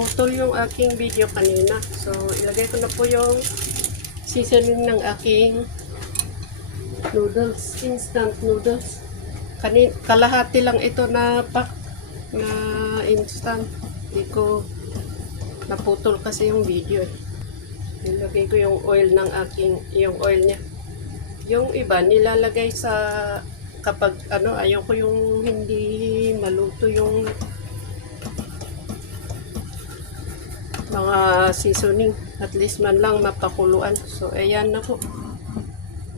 naputol yung aking video kanina. So, ilagay ko na po yung seasoning ng aking noodles, instant noodles. Kalahati lang ito na pack na instant. Hindi ko naputol kasi yung video eh. Nilagay ko yung oil ng yung oil niya. Yung iba nilalagay sa kapag ayaw ko yung hindi maluto yung mga seasoning, at least man lang mapakuluan. So ayan na po,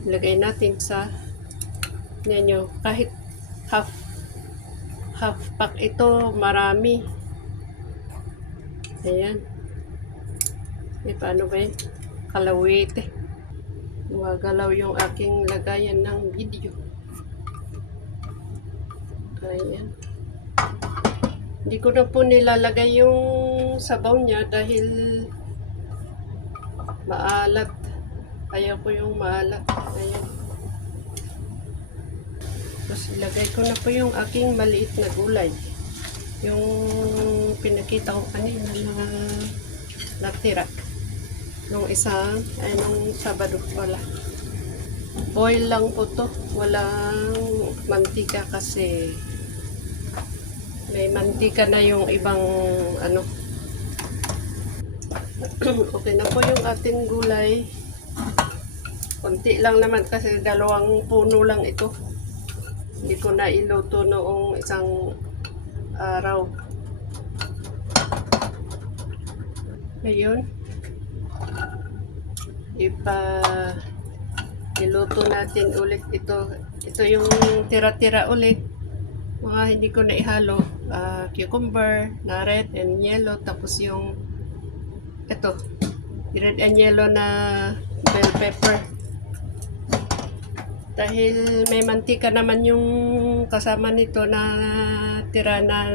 ilagay natin sa ninyo. Kahit half pack ito, marami. Ayan. Paano ba yun? Kalawete. Gumagalaw yung aking lagayan ng video. Ayan. Hindi ko na po nilalagay yung sabaw niya dahil maalat. Ayaw ko yung maalat. Ayan. Tapos ilagay ko na po yung aking maliit na gulay. Yung pinakita ko kanina na natira. Nung Sabado wala. Oil lang po to. Walang mantika kasi may mantika na yung ibang Okay na po yung ating gulay. Konti lang naman kasi 2 puno lang ito. Hindi ko na iluto noong isang araw. Ngayon, iluto natin ulit ito. Ito yung tira-tira ulit. Mga hindi ko na ihalo. Cucumber na red and yellow. Tapos yung ito, red and yellow na bell pepper. Dahil may mantika naman yung kasama nito na tira na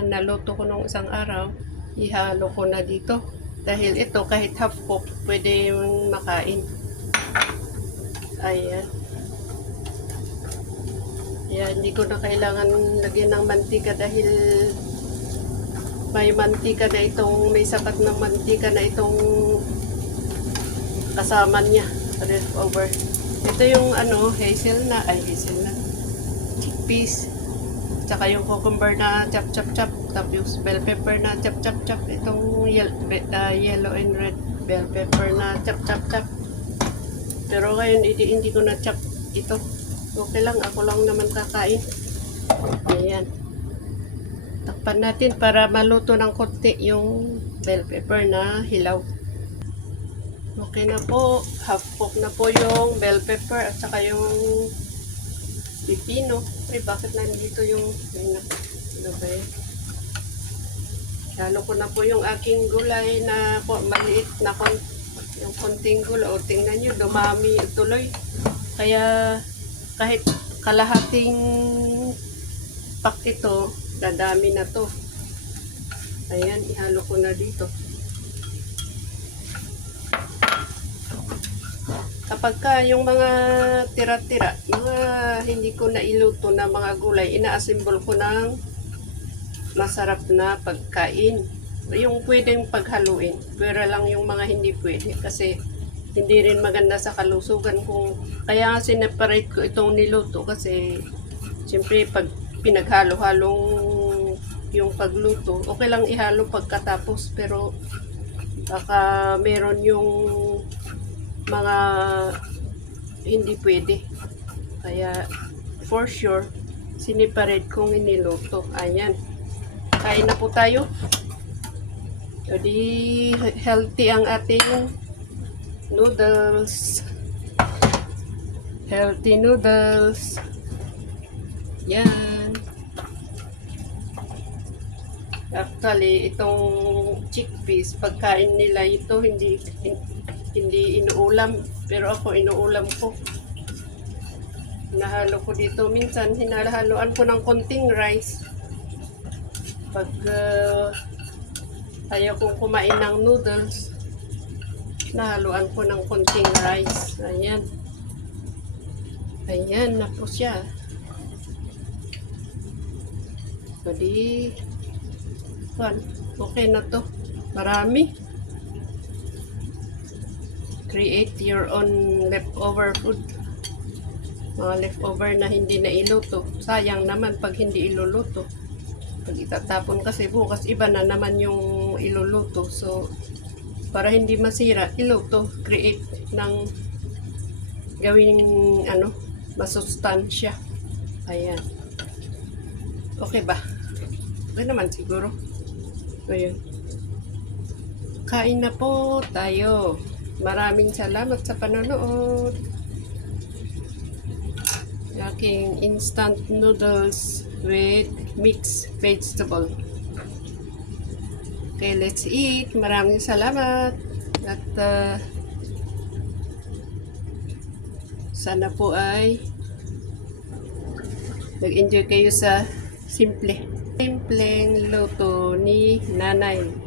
naluto ko nung isang araw, ihalo ko na dito. Dahil ito kahit half cook, pwede yung makain. Ayan. Ayan, hindi ko na kailangan lagyan ng mantika dahil may mantika na itong, may sapat ng mantika na itong kasama niya. Leftover. Ito yung hazelnut, chickpeas, tsaka yung cucumber na chop, tapos bell pepper na chop. Itong yellow and red bell pepper na chop. Pero ngayon hindi ko na chop ito. Okay lang, ako lang naman kakain. Ayan. Takpan natin para maluto ng konti yung bell pepper na hilaw. Okay na po, half cook na po yung bell pepper at saka yung pipino. Ay, bakit nandito yung ano ba yun? Halo ko na po yung aking gulay na maliit na yung konting gulay. O, tingnan nyo, dumami tuloy. Kaya kahit kalahating pack ito, dadami na to. Ayan, ihalo ko na dito. Kapag yung mga tira-tira, mga hindi ko na iluto na mga gulay, ina-assemble ko ng masarap na pagkain. Yung pwedeng paghaluin, pero lang yung mga hindi pwede kasi hindi rin maganda sa kalusugan kung kaya sineparate ko itong niluto kasi siyempre pag pinaghalo-halong yung pagluto, okay lang ihalo pagkatapos pero baka meron yung mga hindi pwede. Kaya for sure siniparate kong iniluto. Ayan. Kain na po tayo. So, di healthy ang ating noodles. Healthy noodles. Yan. Actually, itong chickpeas, pagkain nila ito hindi inuulam, pero ako inuulam ko. Nahalo ko dito. Minsan, hinahaluan ko ng konting rice. Pag ayaw kong kumain ng noodles, nahaluan ko ng konting rice. Ayan. Ayan na po siya. So, Okay na to. Marami. Create your own leftover food. Mga leftover na hindi na iluto. Sayang naman pag hindi iluluto. Pag itatapon kasi bukas, iba na naman yung iluluto. So, para hindi masira, iluto. Create ng gawing masustansya. Ayan. Okay ba? Okay naman siguro. Ayun. Kain na po tayo. Maraming salamat sa panonood. Aking instant noodles with mixed vegetable. Okay, let's eat. Maraming salamat. At sana po ay nag-enjoy kayo sa simpleng luto ni nanay.